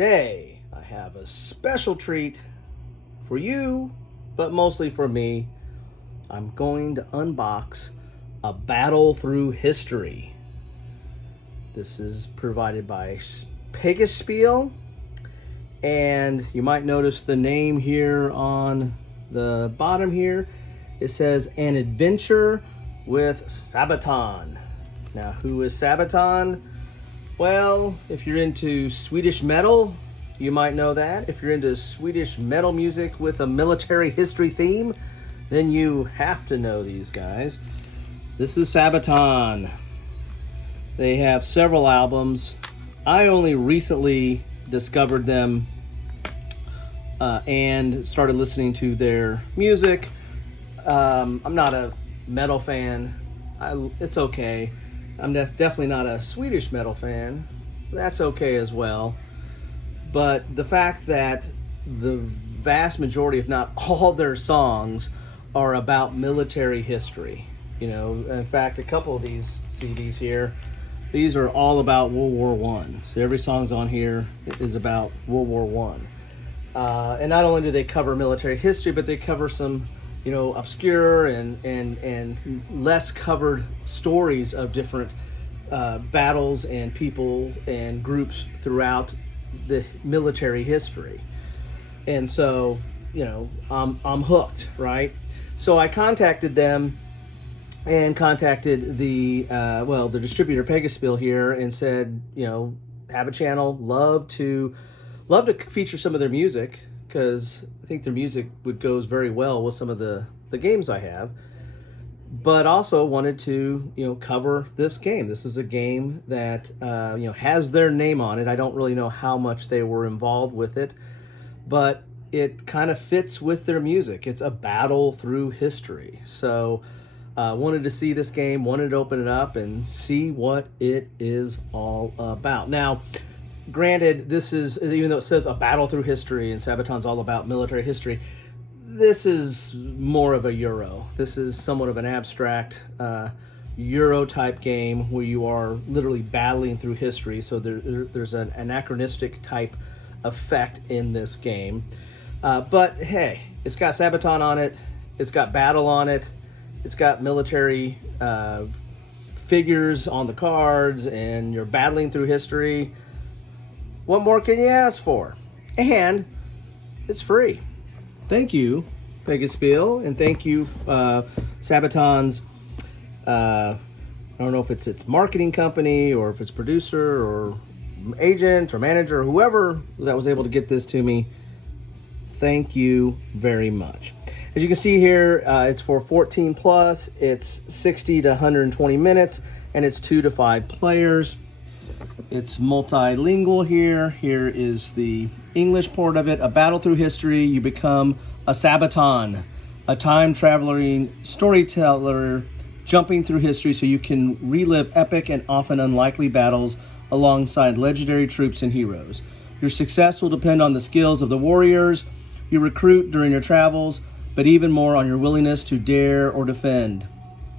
today I have a special treat for you, but mostly for me. I'm going to unbox A Battle Through History. This is provided by Pegasus Spiele, and you might notice the name here on the bottom here. It says An Adventure with Sabaton. Now, who is Sabaton? Well, if you're into Swedish metal, you might know that. If you're into Swedish metal music with a military history theme, then you have to know these guys. This is Sabaton. They have several albums. I only recently discovered them and started listening to their music. I'm not a metal fan. It's okay. I'm definitely not a Swedish metal fan. That's okay as well. But the fact that the vast majority, if not all their songs, are about military history. You know, in fact, a couple of these CDs here, these are all about World War I. So every song's on here is about World War I. And not only do they cover military history, but they cover some, you know, obscure and less covered stories of different battles and people and groups throughout the military history. And so, you know, I'm hooked, right? So I contacted them and contacted the distributor Pegasus Spiele here and said, you know, have a channel, love to feature some of their music, because I think their music goes very well with some of the games I have, but also wanted to, you know, cover this game. This is a game that you know, has their name on it. I don't really know how much they were involved with it, but it kind of fits with their music. It's a battle through history. So wanted to see this game, wanted to open it up and see what it is all about. Now, granted, this is, even though it says A Battle Through History and Sabaton's all about military history, this is more of a Euro. This is somewhat of an abstract Euro type game where you are literally battling through history. So there's an anachronistic type effect in this game. But hey, it's got Sabaton on it. It's got battle on it. It's got military figures on the cards, and you're battling through history. What more can you ask for? And it's free. Thank you, Pegasus Spiele, and thank you, Sabaton's, I don't know if it's its marketing company or if it's producer or agent or manager or whoever that was able to get this to me. Thank you very much. As you can see here, it's for 14 plus, it's 60 to 120 minutes, and it's 2 to 5 players. It's multilingual here. Here is the English part of it. A battle through history. You become a Sabaton, a time-traveling storyteller jumping through history so you can relive epic and often unlikely battles alongside legendary troops and heroes. Your success will depend on the skills of the warriors you recruit during your travels, but even more on your willingness to dare or defend.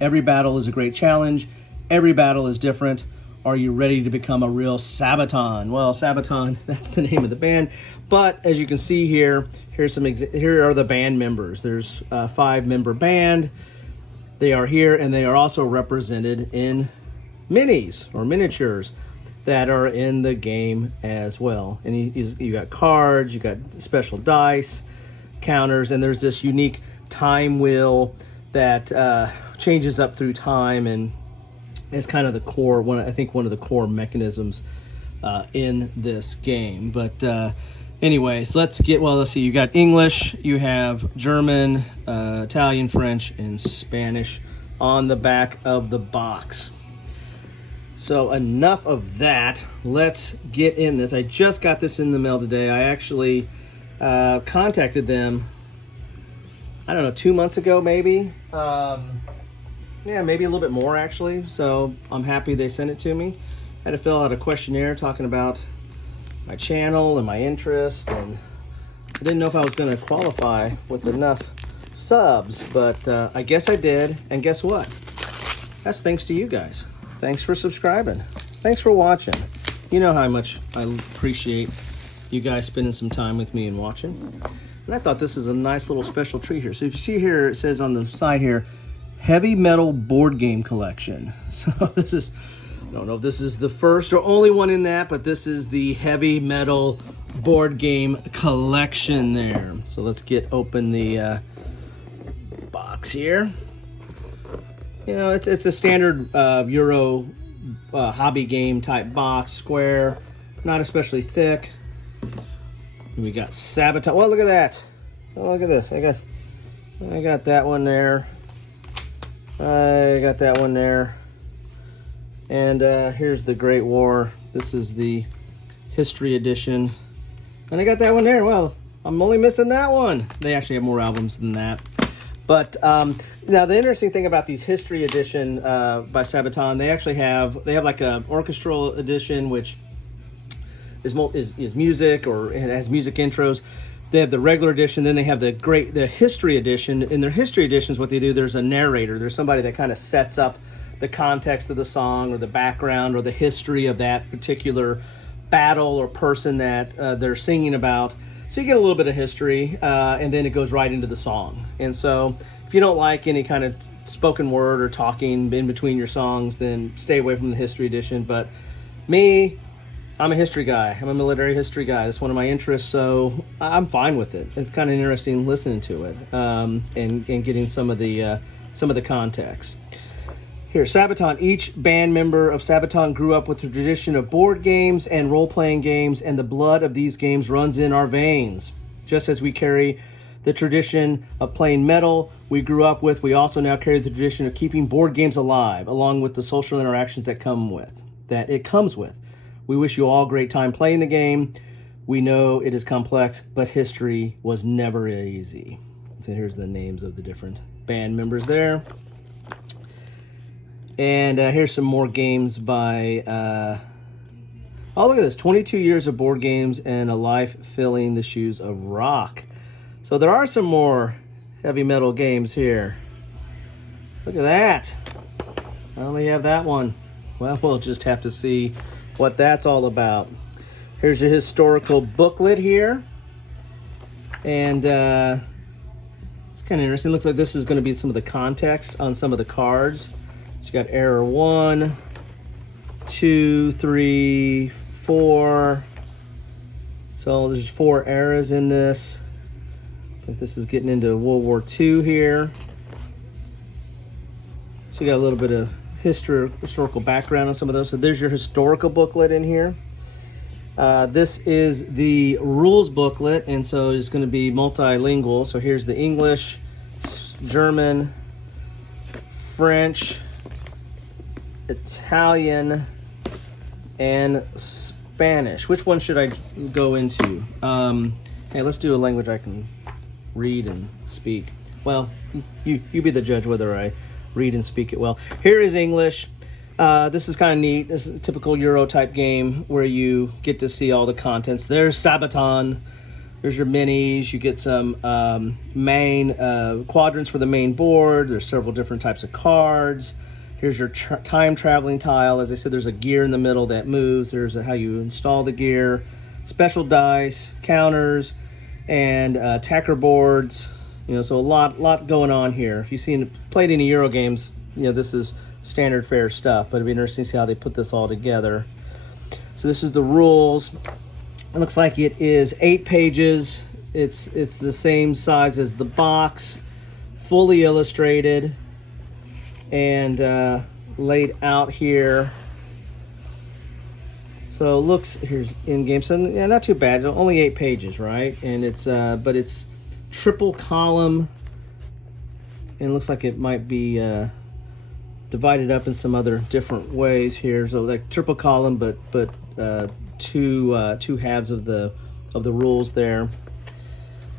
Every battle is a great challenge. Every battle is different. Are you ready to become a real Sabaton? Well, Sabaton, that's the name of the band. But as you can see here, here are the band members. There's a 5-member band. They are here, and they are also represented in minis or miniatures that are in the game as well. And you got cards, you got special dice, counters, and there's this unique time wheel that changes up through time, and it's kind of the core, one of the core mechanisms in this game. But anyways, let's see, you got English, you have German, Italian, French, and Spanish on the back of the box. So enough of that. Let's get in this. I just got this in the mail today. I actually contacted them, I don't know, 2 months ago maybe. Yeah, maybe a little bit more actually. So I'm happy they sent it to me. I had to fill out a questionnaire talking about my channel and my interest, and I didn't know if I was going to qualify with enough subs, but I guess I did. And guess what? That's thanks to you guys. Thanks for subscribing. Thanks for watching. You know how much I appreciate you guys spending some time with me and watching. And I thought this is a nice little special treat here. So if you see here, it says on the side here, Heavy Metal Board Game Collection. So this is, I don't know if this is the first or only one in that, but this is the Heavy Metal Board Game Collection there. So let's get open the box here. You know, it's a standard Euro hobby game type box, square, not especially thick. And we got Sabaton. Well, look at that. Oh, look at this. I got that one there. I got that one there. And here's the Great War. This is the History Edition. And I got that one there. Well, I'm only missing that one. They actually have more albums than that. But now the interesting thing about these History Edition by Sabaton, they have like a orchestral edition, which is music, or it has music intros. They have the regular edition, then they have the History Edition. In their History Editions, what they do, there's a narrator. There's somebody that kind of sets up the context of the song, or the background, or the history of that particular battle or person that they're singing about. So you get a little bit of history, and then it goes right into the song. And so if you don't like any kind of spoken word or talking in between your songs, then stay away from the History Edition. But me, I'm a history guy. I'm a military history guy. That's one of my interests, so I'm fine with it. It's kind of interesting listening to it, and getting some of the context. Here, Sabaton. Each band member of Sabaton grew up with the tradition of board games and role-playing games, and the blood of these games runs in our veins. Just as we carry the tradition of playing metal we grew up with, we also now carry the tradition of keeping board games alive, along with the social interactions that it comes with. We wish you all a great time playing the game. We know it is complex, but history was never easy. So here's the names of the different band members there. And here's some more games by, oh, look at this, 22 years of board games and a life filling the shoes of rock. So there are some more heavy metal games here. Look at that. I only have that one. Well, we'll just have to see what that's all about. Here's your historical booklet here. And it's kind of interesting. It looks like this is going to be some of the context on some of the cards. So you got error 1, 2, 3, 4. So there's 4 eras in this. I think this is getting into World War II here. So you got a little bit of historical background on some of those. So there's your historical booklet in here. This is the rules booklet, and so it's going to be multilingual. So here's the English, German, French, Italian, and Spanish. Which one should I go into? Hey, let's do a language I can read and speak. Well, you be the judge whether I read and speak it well. Here is English. This is kind of neat. This is a typical Euro type game where you get to see all the contents. There's Sabaton. There's your minis. You get some main quadrants for the main board. There's several different types of cards. Here's your time traveling tile. As I said, there's a gear in the middle that moves. There's how you install the gear. Special dice, counters, and tacker boards. You know, so a lot going on here. If you've played any Euro games, you know, this is standard fare stuff, but it'd be interesting to see how they put this all together. So this is the rules. It looks like it is 8 pages. It's the same size as the box, fully illustrated, and laid out here. So it looks, here's in-game, so yeah, not too bad. Only 8 pages, right? And it's but it's triple column, and it looks like it might be divided up in some other different ways here. So like triple column, but two halves of the rules there.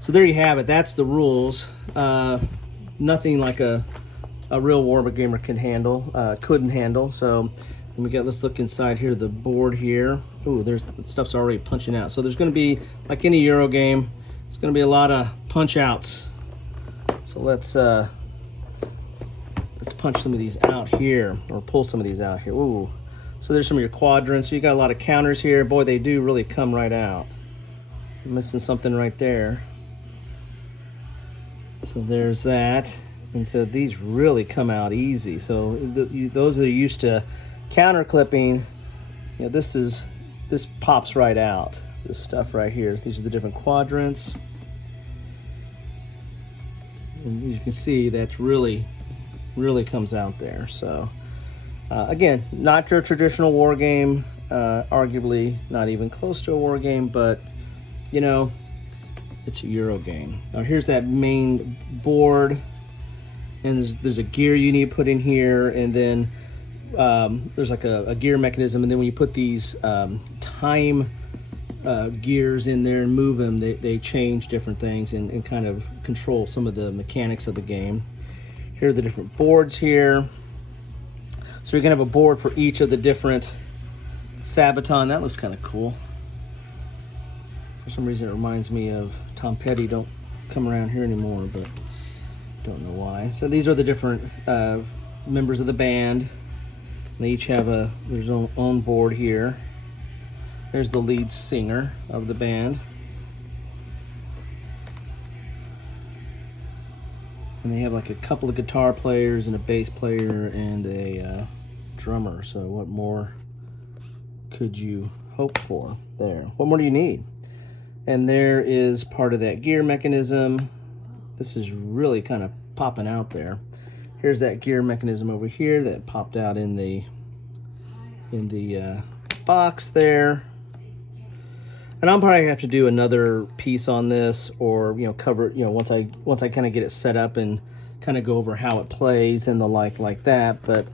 So there you have it. That's the rules. Nothing like a real wargamer couldn't handle. So let's look inside here, the board here. Ooh, the stuff's already punching out. So there's going to be, like any Euro game, it's going to be a lot of punch outs. So let's punch some of these out here, or pull some of these out here. Ooh. So there's some of your quadrants. So you got a lot of counters here. Boy, they do really come right out. I'm missing something right there. So there's that. And so these really come out easy. So those that are used to counter clipping, you know, this pops right out. This stuff right here. These are the different quadrants. And as you can see, that's really comes out there. So again, not your traditional war game, arguably not even close to a war game, but you know, it's a Euro game. Now here's that main board, and there's a gear you need to put in here, and then there's like a gear mechanism, and then when you put these time gears in there and move them, they change different things and kind of control some of the mechanics of the game. Here are the different boards here. So you're gonna have a board for each of the different Sabaton. That looks kind of cool. For some reason it reminds me of Tom Petty. Don't come around here anymore, but don't know why. So these are the different members of the band. They each have their own board here. There's the lead singer of the band. And they have like a couple of guitar players and a bass player and a drummer. So what more could you hope for there? What more do you need? And there is part of that gear mechanism. This is really kind of popping out there. Here's that gear mechanism over here that popped out in the box there. And I'll probably have to do another piece on this, or you know, cover it, you know, once I kind of get it set up and kind of go over how it plays and the like that. But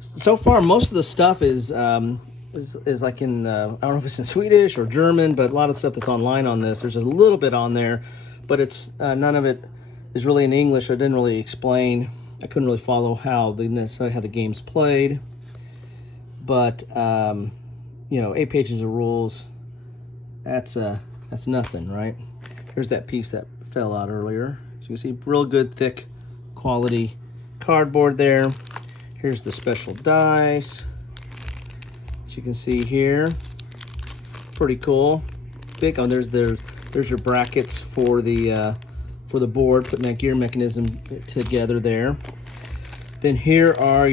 so far most of the stuff is like in I don't know if it's in Swedish or German, but a lot of stuff that's online on this, there's a little bit on there, but it's none of it is really in English. I didn't really explain. I couldn't really follow necessarily how the game's played. But you know, 8 pages of rules. That's nothing, right? Here's that piece that fell out earlier. So you can see real good, thick, quality cardboard there. Here's the special dice. As you can see here, pretty cool. Big. Oh, there's your brackets for the board, putting that gear mechanism together there. Then here are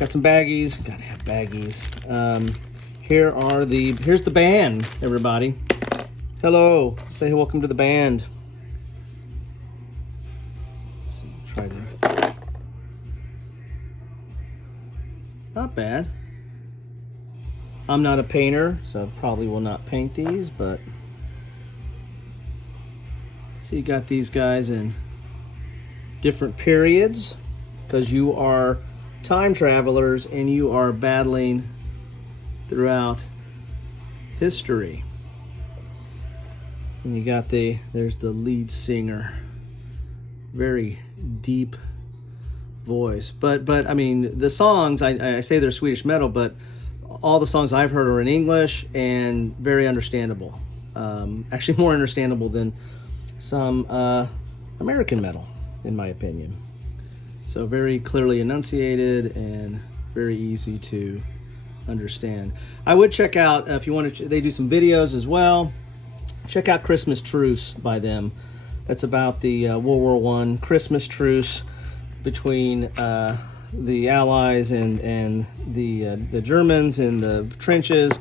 got some baggies. Gotta have baggies. Here's the band, everybody. Hello. Say welcome to the band. So try to. Not bad. I'm not a painter, so probably will not paint these, but so you got these guys in different periods, because you are time travelers and you are battling throughout history. And you got there's the lead singer, very deep voice, but I mean the songs, I say they're Swedish metal, but all the songs I've heard are in English and very understandable. Actually more understandable than some American metal, in my opinion. So very clearly enunciated and very easy to understand. I would check out, if you want to, they do some videos as well. Check out Christmas Truce by them. That's about the World War I Christmas truce between the Allies and the Germans in the trenches.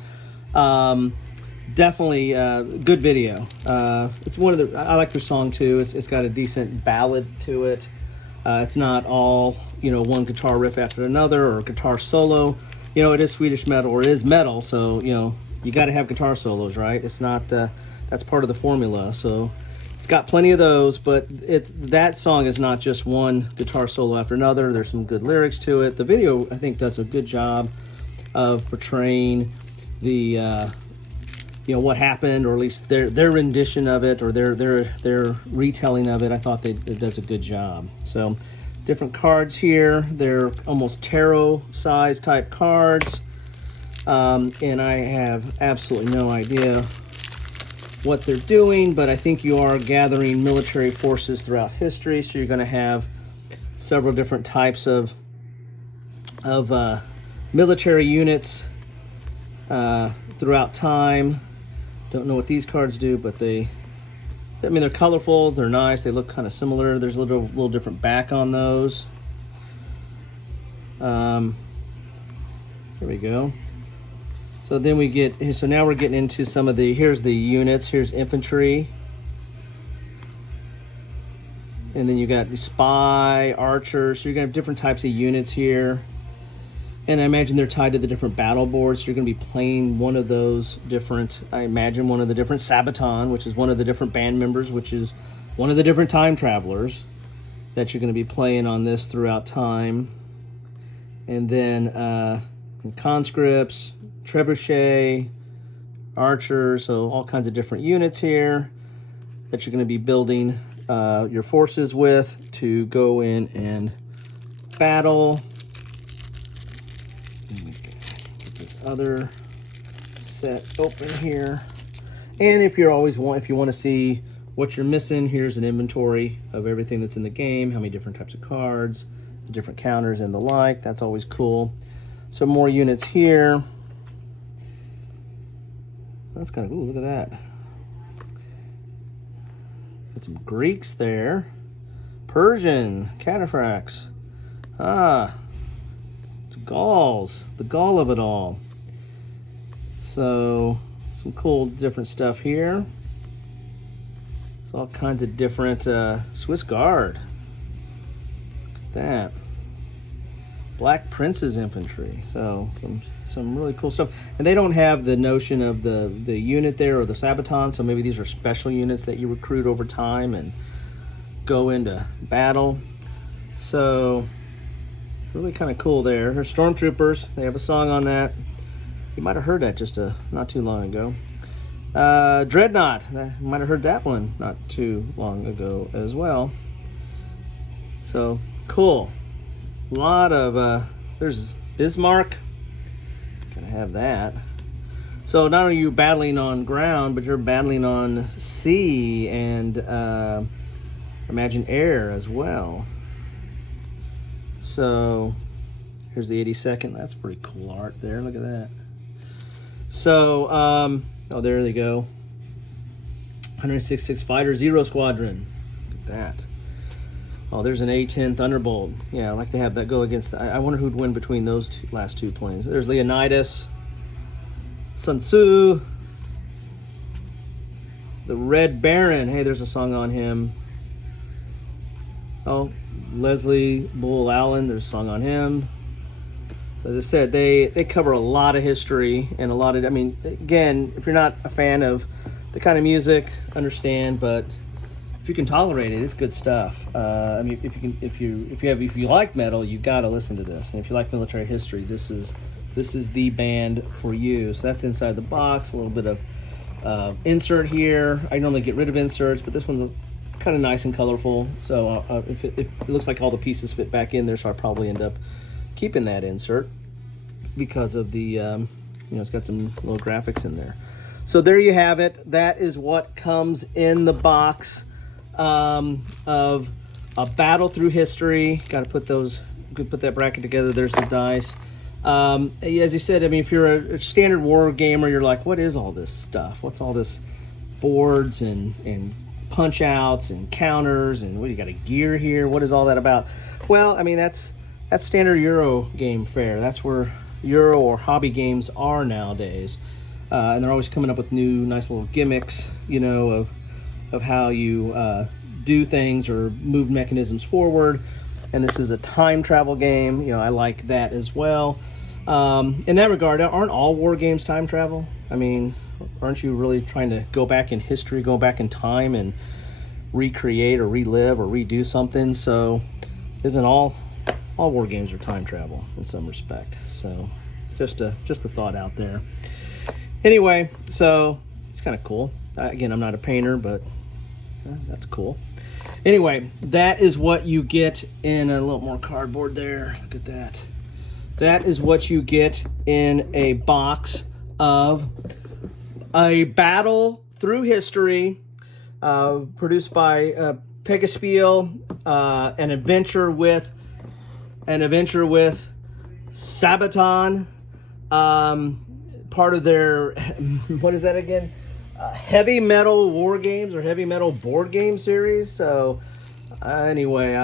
Definitely good video. It's one of I like their song too. It's got a decent ballad to it. It's not all, you know, one guitar riff after another or guitar solo. You know, it is Swedish metal, or it is metal, so you know you got to have guitar solos, right? It's not that's part of the formula. So it's got plenty of those, but that song is not just one guitar solo after another. There's some good lyrics to it. The video, I think, does a good job of portraying the you know, what happened, or at least their rendition of it, or their retelling of it. I thought it does a good job. So different cards here. They're almost tarot size type cards, and I have absolutely no idea what they're doing, but I think you are gathering military forces throughout history. So you're going to have several different types of military units throughout time. Don't know what these cards do, but I mean, they're colorful, they're nice, they look kind of similar. There's a little different back on those. Here we go. So then so now we're getting into some of here's the units. Here's infantry. And then you got spy, archer. So you're gonna have different types of units here. And I imagine they're tied to the different battle boards. So you're gonna be playing one of those different, I imagine one of the different Sabaton, which is one of the different band members, which is one of the different time travelers that you're gonna be playing on this throughout time. And then conscripts, trebuchet, archers, so all kinds of different units here that you're going to be building your forces with to go in and battle. Get this other set open here. And if you want to see what you're missing, here's an inventory of everything that's in the game, how many different types of cards, the different counters and the like. That's always cool. Some more units here. That's kind of cool. Look at that. Got some Greeks there. Persian, cataphracts. Gauls. The Gaul of it all. So some cool different stuff here. It's all kinds of different Swiss Guard. Look at that. Black Prince's infantry, so some really cool stuff. And they don't have the notion of the unit there or the Sabaton, so maybe these are special units that you recruit over time and go into battle. So really kind of cool there. There's stormtroopers. They have a song on that. You might have heard that just not too long ago. Dreadnought. You might have heard that one not too long ago as well. So cool. A lot of there's Bismarck. Gonna have that. So not only are you battling on ground, but you're battling on sea and imagine air as well. So here's the 82nd. That's pretty cool art there. Look at that. So oh, there they go. 166 Fighter Zero Squadron. Look at that. Oh, there's an A-10 Thunderbolt. Yeah, I like to have that go against I wonder who'd win between those last two planes. There's Leonidas, Sun Tzu, the Red Baron. Hey, there's a song on him. Oh, Leslie Bull Allen. There's a song on him. So as I said, they cover a lot of history and a lot of. I mean, again, if you're not a fan of the kind of music, understand, but if you can tolerate it, it's good stuff. I mean, if you like metal, you got to listen to this. And if you like military history, this is the band for you. So that's inside the box. A little bit of insert here. I normally get rid of inserts, but this one's kind of nice and colorful. So if it looks like all the pieces fit back in there, so I probably end up keeping that insert because of the it's got some little graphics in there. So there you have it. That is what comes in the box of a battle through history. Got to put that bracket together. There's the dice. As you said, I mean, if you're a standard war gamer, you're like, what is all this stuff? What's all this boards and punch outs and counters and what, you got a gear here? What is all that about? Well, I mean, that's standard Euro game fare. That's where Euro or hobby games are nowadays. And they're always coming up with new nice little gimmicks, of how you do things or move mechanisms forward. And this is a time travel game. I like that as well. In that regard, aren't all war games time travel? I mean, aren't you really trying to go back in history, go back in time and recreate or relive or redo something? So isn't all war games are time travel in some respect? So just a thought out there. Anyway, so it's kind of cool. Again, I'm not a painter, but that's cool. Anyway, that is what you get in a little more cardboard there. Look at that. That is what you get in a box of a battle through history, produced by Pegasus Spiele, an adventure with Sabaton, part of their what is that again? heavy metal war games or heavy metal board game series. So anyway,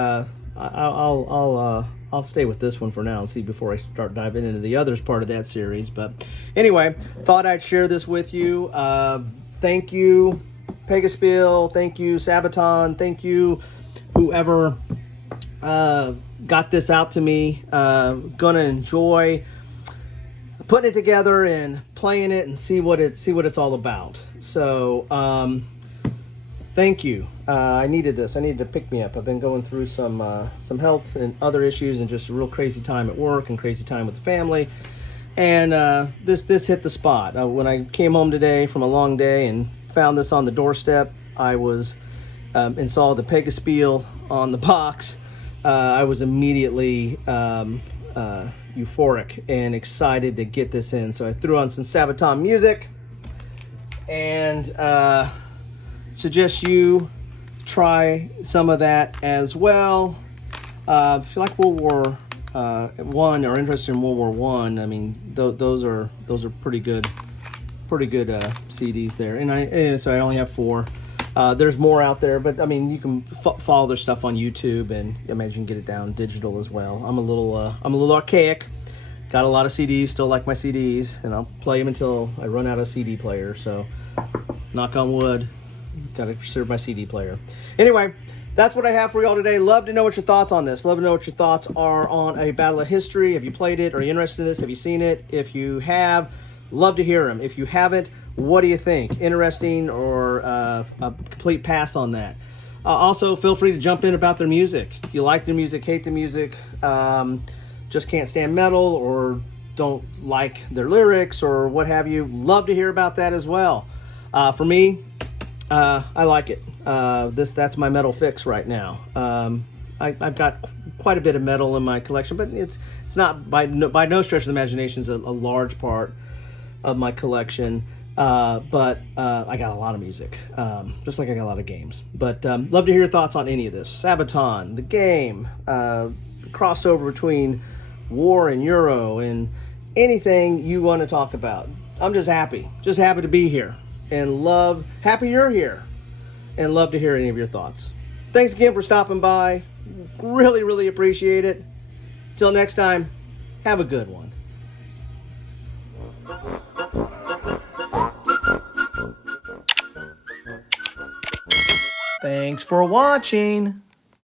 I'll stay with this one for now and see before I start diving into the others part of that series. But anyway, thought I'd share this with you. Thank you, Pegasus Spiele. Thank you, Sabaton. Thank you, whoever got this out to me. Gonna enjoy putting it together and playing it and see what it's all about. So thank you. I needed this. I needed to pick me up. I've been going through some health and other issues and just a real crazy time at work and crazy time with the family. And this hit the spot. When I came home today from a long day and found this on the doorstep, I was and saw the Pegasus Spiele on the box. I was immediately euphoric and excited to get this in. So I threw on some Sabaton music and suggest you try some of that as well. If you like World War One or interested in World War One, I mean those are pretty good CDs there. And so I only have 4. There's more out there, but I mean you can follow their stuff on YouTube, and I imagine you can get it down digital as well. I'm a little archaic. Got a lot of CDs, still like my CDs, and I'll play them until I run out of CD player. So, knock on wood, got to preserve my CD player. Anyway, that's what I have for y'all today. Love to know what your thoughts on this. Love to know what your thoughts are on a Battle of History. Have you played it? Are you interested in this? Have you seen it? If you have, love to hear them. If you haven't, what do you think? Interesting or a complete pass on that? Also, feel free to jump in about their music. If you like their music, hate the music, just can't stand metal, or don't like their lyrics, or what have you, love to hear about that as well. For me, I like it. That's my metal fix right now. I've got quite a bit of metal in my collection, but it's not by no stretch of the imagination is a large part of my collection. But I got a lot of music, just like I got a lot of games. But love to hear your thoughts on any of this. Sabaton, the game, crossover between War and Euro, and anything you want to talk about. I'm just happy to be here, and happy you're here, and love to hear any of your thoughts. Thanks again for stopping by. Really, really appreciate it. Till next time, have a good one. Thanks for watching.